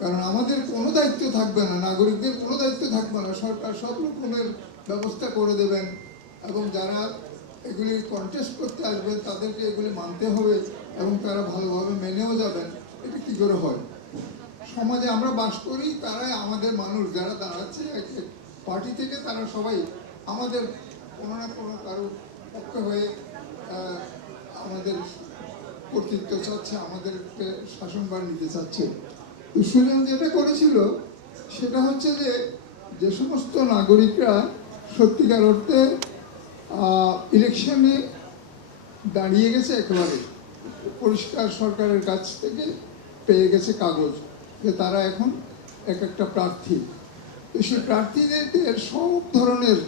কারণ আমাদের কোনো দায়িত্ব থাকবে না, নাগরিকদের কোনো দায়িত্ব থাকবে না, সরকার সব রকমের ব্যবস্থা করে দেবেন এবং যারা এগুলি কন্টেস্ট করতে আসবেন তাদেরকে এগুলি মানতে হবে এবং তারা ভালোভাবে মেনেও যাবেন। এটা কী করে হয়? সমাজে আমরা বাস করি, তারাই আমাদের মানুষ যারা দাঁড়াচ্ছে পার্টি থেকে, তারা সবাই আমাদের কোনো না কোনো কারো পক্ষে হয়ে আমাদের কর্তৃত্ব চাচ্ছে, আমাদেরকে শাসনভার নিতে চাচ্ছে। তো সুজন যেটা করেছিল সেটা হচ্ছে যে সমস্ত নাগরিকরা সত্যিকার অর্থে ইলেকশনে দাঁড়িয়ে গেছে, একেবারে পরিষ্কার সরকারের কাছ থেকে পেয়ে গেছে কাগজ যে তারা এখন এক একটা প্রার্থী। তো সেই প্রার্থীদের সব ধরনের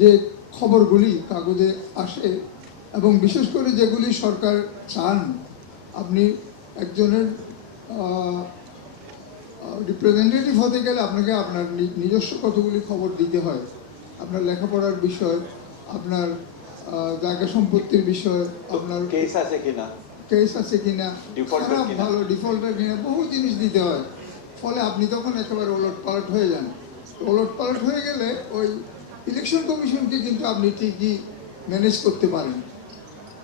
যে খবরগুলি কাগজে আসে এবং বিশেষ করে যেগুলি সরকার চান, আপনি একজনের রিপ্রেজেন্টেটিভ হতে গেলে আপনাকে আপনার নিজস্ব কতগুলি খবর দিতে হয়, আপনার লেখাপড়ার বিষয়, আপনার জায়গা সম্পত্তির বিষয়, আপনার কেস আছে কিনা, খারাপ ভালো ডিফল্টার কিনা, বহু জিনিস দিতে হয়। ফলে আপনি তখন একেবারে ওলট পালট হয়ে যান। ওলট পালট হয়ে গেলে ওই ইলেকশন কমিশনকে কিন্তু আপনি ঠিকই ম্যানেজ করতে পারেন,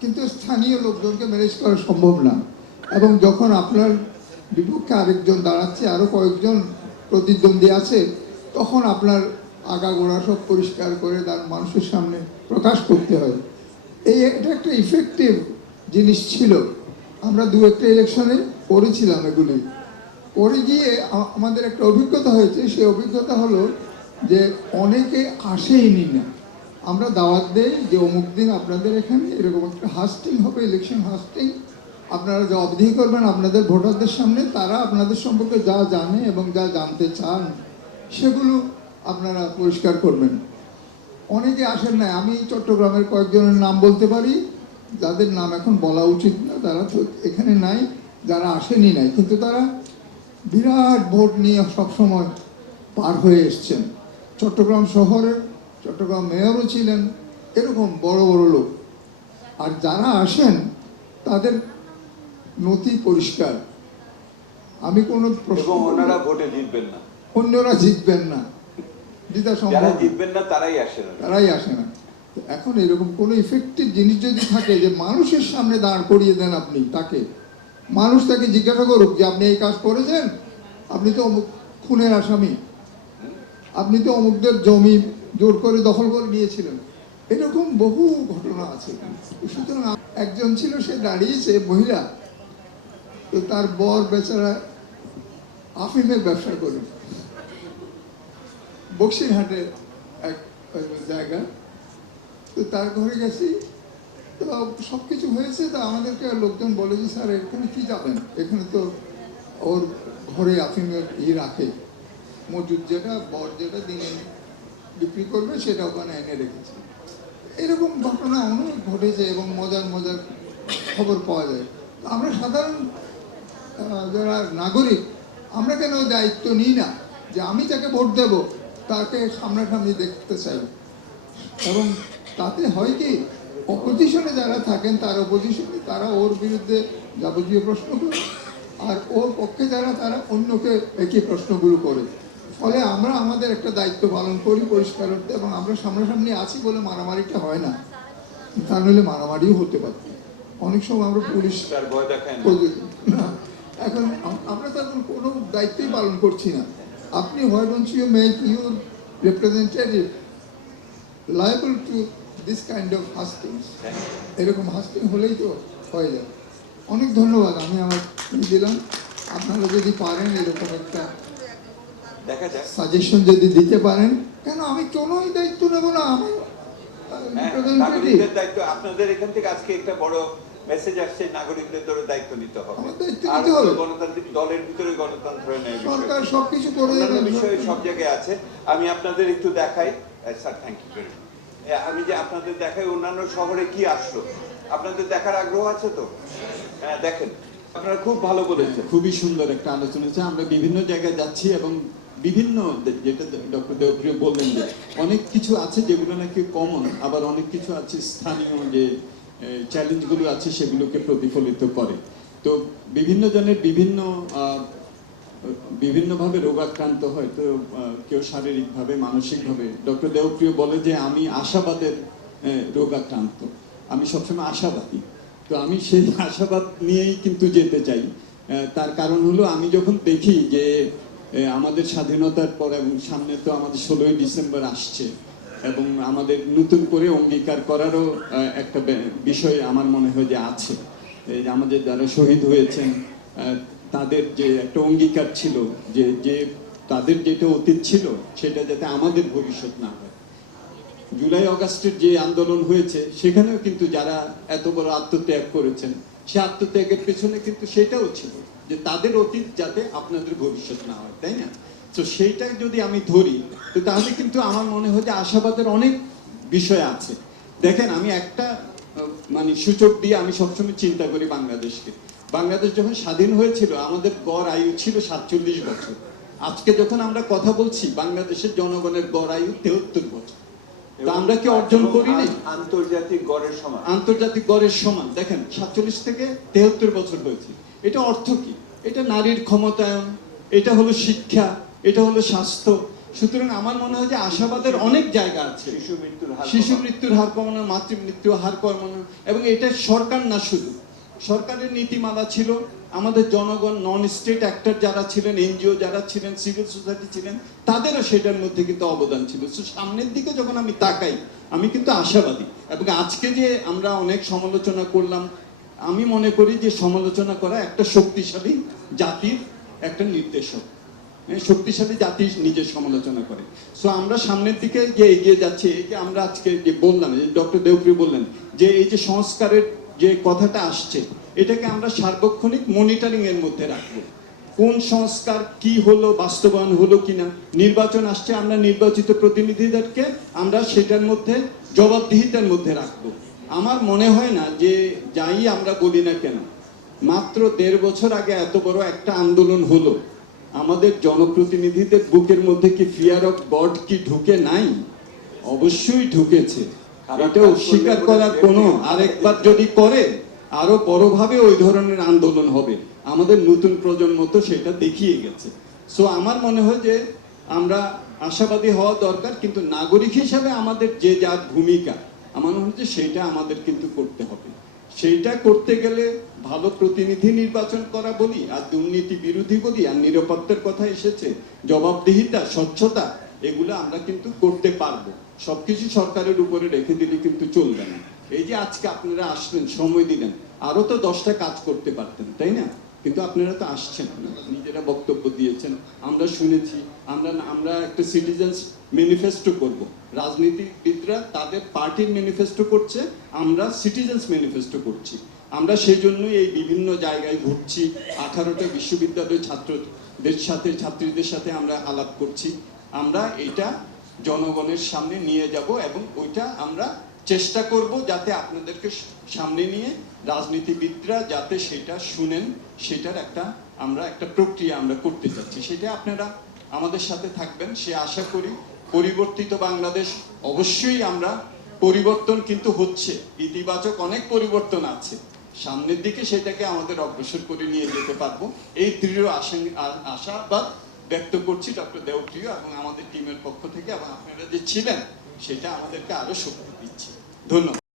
কিন্তু স্থানীয় লোকজনকে ম্যানেজ করা সম্ভব না। এবং যখন আপনার বিপক্ষে আরেকজন দাঁড়াচ্ছে, আরও কয়েকজন প্রতিদ্বন্দ্বী আছে, তখন আপনার আগাগোড়া সব পরিষ্কার করে তার মানুষের সামনে প্রকাশ করতে হয়। এটা একটা ইফেক্টিভ জিনিস ছিল। আমরা দু একটা ইলেকশনে করেছিলাম এগুলি, করে গিয়ে আমাদের একটা অভিজ্ঞতা হয়েছে। সেই অভিজ্ঞতা হলো যে অনেকে আসেইনি না। আমরা দাওয়াত দেই যে অমুক দিন আপনাদের এখানে এরকম একটা হাস্টিং হবে, ইলেকশন হাস্টিং, আপনারা জবাবদিহি করবেন আপনাদের ভোটারদের সামনে, তারা আপনাদের সম্পর্কে যা জানে এবং যা জানতে চান সেগুলো আপনারা পরিষ্কার করবেন। অনেকে আসেন না। আমি চট্টগ্রামের কয়েকজনের নাম বলতে পারি, যাদের নাম এখন বলা উচিত না, তারা তো এখানে নাই, যারা আসেনি নাই, কিন্তু তারা বিরাট ভোট নিয়ে সবসময় পার হয়ে এসছেন। চট্টগ্রাম শহরের, চট্টগ্রাম মেয়রও ছিলেন, এরকম বড় বড় লোক। আর যারা আসেন তাদের নথি পরিষ্কার। আমি কোনো প্রশ্ন, ওনারা ভোটে জিতবেন না, অন্যরা জিতবেন না, জিতা সম্ভব, জিতবেন না তারাই আসে না। এখন এরকম কোনো ইফেক্টিভ জিনিস যদি থাকে যে মানুষের সামনে দাঁড় করিয়ে দেন আপনি তাকে, মানুষ তাকে জিজ্ঞাসা করুক যে আপনি এই কাজ করেছেন, আপনি তো অমুক খুনের আসামি, আপনি তো অমুকদের জমি জোর করে দখল করে নিয়েছিলেন, এরকম বহু ঘটনা আছে। সুতরাং একজন ছিল, সে দাঁড়িয়েছে মহিলা, তো তার বর বেচারা আফিমের ব্যবসা করে বক্সিরহাটে এক জায়গা। তো তার ঘরে গেছি, তো সব কিছু হয়েছে। তো আমাদেরকে লোকজন বলে যে স্যার এখানে কি যাবেন, এখানে তো ওর ঘরে আফিমের রাখে, মজুদ যেটা, বর যেটা দিনে বিক্রি করবে সেটা ওখানে এনে রেখেছে। এরকম ঘটনা অনেক ঘটেছে এবং মজার মজার খবর পাওয়া যায়। আমরা সাধারণ যারা নাগরিক, আমরা কেন দায়িত্ব নিই না যে আমি যাকে ভোট দেব তাকে সামনাসামনি দেখতে চাই। এবং তাতে হয় কি, অপোজিশনে যারা থাকেন, তার অপোজিশনে তারা ওর বিরুদ্ধে যাবতীয় প্রশ্ন করে, আর ওর পক্ষে যারা, তারা অন্যকে একই প্রশ্নগুলো করে। ফলে আমরা আমাদের একটা দায়িত্ব পালন করি পরিষ্কার করতে, এবং আমরা সামনাসামনি আছি বলে মারামারিটা হয় না, তা নইলে মারামারিও হতে পারত। অনেক সময় আমরা পুলিশ না, এখন আমরা তো এখন কোনো দায়িত্বই পালন করছি না। আপনি why don't you make your representative liable to this kind of hustings? এরকম হাস্টিং হলেই তো হয়ে যায়। অনেক ধন্যবাদ, আমি আমার দিলাম। আপনারা যদি পারেন এরকম একটা সাজেশন যদি দিতে পারেন, কেন আমি কোনোই দায়িত্ব নেব না, আমি দায়িত্ব আপনাদের এখান থেকে আজকে একটা বড় মেসেজ আসছে, নাগরিকদের দায়িত্ব নিতে হবে। গণতান্ত্রিক দলের ভিতরে গণতন্ত্র নেই, সরকার সবকিছু করে দেবে, বিষয় সব জায়গায় আছে। আমি আপনাদের একটু দেখাই, sir thank you very much. আমি যে আপনাদের দেখাই অন্যান্য শহরে কি আসলো, আপনাদের দেখার আগ্রহ আছে তো? হ্যাঁ দেখেন, আপনারা খুব ভালো বলেছেন, খুবই সুন্দর একটা আলোচনা হচ্ছে। আমরা বিভিন্ন জায়গায় যাচ্ছি এবং বিভিন্ন, যেটা ডক্টর দেবপ্রিয় বললেন যে অনেক কিছু আছে যেগুলো নাকি কমন, আবার অনেক কিছু আছে স্থানীয় যে চ্যালেঞ্জগুলো আছে সেগুলোকে প্রতিফলিত করে। তো বিভিন্ন জনের বিভিন্ন বিভিন্নভাবে রোগাক্রান্ত হয়, তো কেউ শারীরিকভাবে, মানসিকভাবে। ডক্টর দেবপ্রিয় বলে যে আমি আশাবাদের রোগাক্রান্ত, আমি সবসময় আশাবাদী। তো আমি সেই আশাবাদ নিয়েই কিন্তু যেতে চাই। তার কারণ হলো আমি যখন দেখি যে আমাদের স্বাধীনতার পর, এবং সামনে তো আমাদের 16ই ডিসেম্বর আসছে, এবং আমাদের নতুন করে অঙ্গীকার করারও একটা বিষয় আমার মনে হয় যে আছে। এই যে আমাদের যারা শহীদ হয়েছেন তাদের যে একটা অঙ্গীকার ছিল যে যে তাদের যেটা অতীত ছিল সেটা যাতে আমাদের ভবিষ্যৎ না হয়। জুলাই অগাস্টের যে আন্দোলন হয়েছে সেখানেও কিন্তু যারা এত বড় আত্মত্যাগ করেছেন, সে আত্মত্যাগের পেছনে কিন্তু সেটাও ছিল যে তাদের অতীত যাতে আপনাদের ভবিষ্যৎ না হয়, তাই না? তো সেইটা যদি আমি ধরি, তো তাহলে কিন্তু আমার মনে হয় যে আশাবাদের অনেক বিষয় আছে। দেখেন, আমি একটা মানে সূচক দিয়ে আমি সবসময় চিন্তা করি বাংলাদেশকে। বাংলাদেশ যখন স্বাধীন হয়েছিল আমাদের গড় আয়ু ছিল 47 বছর। আজকে যখন আমরা কথা বলছি বাংলাদেশের জনগণের গড় আয়ু 73 বছর। তা আমরা কি অর্জন করিনি? আন্তর্জাতিক গড়ের সমান। আন্তর্জাতিক গড়ের সমান। দেখেন, 47 থেকে 73 বছর হয়েছে। এটা অর্থ কি? এটা নারীর ক্ষমতায়ন, এটা হলো শিক্ষা, এটা হলো স্বাস্থ্য। সুতরাং আমার মনে হয় যে আশাবাদের অনেক জায়গা আছে। শিশু মৃত্যুর হার কমানো, মাতৃ মৃত্যুর হার কমানো, এবং এটা সরকার না, শুধু সরকারের নীতিমালা ছিল, আমাদের জনগণ, নন স্টেট অ্যাক্টর যারা ছিলেন, এনজিও যারা ছিলেন, সিভিল সোসাইটি ছিলেন, তাদেরও সেটার মধ্যে কিন্তু অবদান ছিল। তো সামনের দিকে যখন আমি তাকাই, আমি কিন্তু আশাবাদী। এবং আজকে যে আমরা অনেক সমালোচনা করলাম, আমি মনে করি যে সমালোচনা করা একটা শক্তিশালী জাতির একটা নির্দেশক। শক্তিশালী জাতি নিজের সমালোচনা করে। সো আমরা সামনের দিকে যে এগিয়ে যাচ্ছি, এই যে আমরা আজকে যে বললাম, ডক্টর দেবপ্রিয় বললেন যে এই যে সংস্কারের যে কথাটা আসছে, এটাকে আমরা সার্বক্ষণিক মনিটরিং এর মধ্যে রাখবো। কোন সংস্কার কি হলো, বাস্তবায়ন হলো কিনা। নির্বাচন আসছে, আমরা নির্বাচিত প্রতিনিধিদেরকে আমরা সেটার মধ্যে জবাবদিহিতার মধ্যে রাখবো। আমার মনে হয় না যে যাই আমরা বলি না কেন, মাত্র 1.5 বছর আগে এত বড় একটা আন্দোলন হলো, আমাদের জনপ্রতিনিধিদের বুকের মধ্যে কি ফিয়ার অফ গড কি ঢুকে নাই? অবশ্যই ঢুকেছে। এটা অস্বীকার করার কোনো, আরেকবার যদি করে আরো বড়ভাবে ওই ধরনের আন্দোলন হবে। আমাদের নতুন প্রজন্ম তো সেটা দেখিয়ে গেছে। সো আমার মনে হয় যে আমরা আশাবাদী হওয়া দরকার, কিন্তু নাগরিক হিসাবে আমাদের যে যার ভূমিকা, আমার মনে হয় যে সেইটা আমাদের কিন্তু করতে হবে। সেইটা করতে গেলে ভালো প্রতিনিধি নির্বাচন করা বলি, আর দুর্নীতি বিরোধী বলি, আর নিরাপত্তার কথা এসেছে, জবাবদিহিতা, স্বচ্ছতা, এগুলো আমরা কিন্তু করতে পারবো। সবকিছু সরকারের উপরে রেখে দিলে কিন্তু চলবে না। এই যে আজকে আপনারা আসলেন, সময় দিলেন, আরো তো 10টা কাজ করতে পারতেন, তাই না? কিন্তু আপনারা তো আসছেন না, নিজেরা বক্তব্য দিয়েছেন, আমরা শুনেছি। আমরা একটা সিটিজেন্স ম্যানিফেস্টো করব। রাজনীতিবিদরা তাদের পার্টির ম্যানিফেস্টো করছে, আমরা সিটিজেন্স ম্যানিফেস্টো করছি। আমরা সেই জন্যই এই বিভিন্ন জায়গায় ঘুরছি, 18টা বিশ্ববিদ্যালয়ের ছাত্রদের সাথে, ছাত্রীদের সাথে আমরা আলাপ করছি। আমরা এটা জনগণের সামনে নিয়ে যাব, এবং ওইটা আমরা চেষ্টা করব যাতে আপনাদেরকে সামনে নিয়ে রাজনীতিবিদরা যাতে সেটা শুনেন, সেটার আমরা একটা প্রক্রিয়া আমরা করতে চাচ্ছি। সেটা আপনারা আমাদের সাথে থাকবেন, সে আশা করি। পরিবর্তিত বাংলাদেশ, অবশ্যই আমরা পরিবর্তন কিন্তু হচ্ছে, ইতিবাচক অনেক পরিবর্তন আছে সামনের দিকে, সেটাকে আমাদের অগ্রসর করে নিয়ে যেতে পারবো, এই দৃঢ় আশাবাদ ব্যক্ত করছি ডক্টর দেবপ্রিয় এবং আমাদের টিমের পক্ষ থেকে। এবং আপনারা যে ছিলেন সেটা আমাদেরকে আরো শক্তি দিচ্ছে। ধন্যবাদ।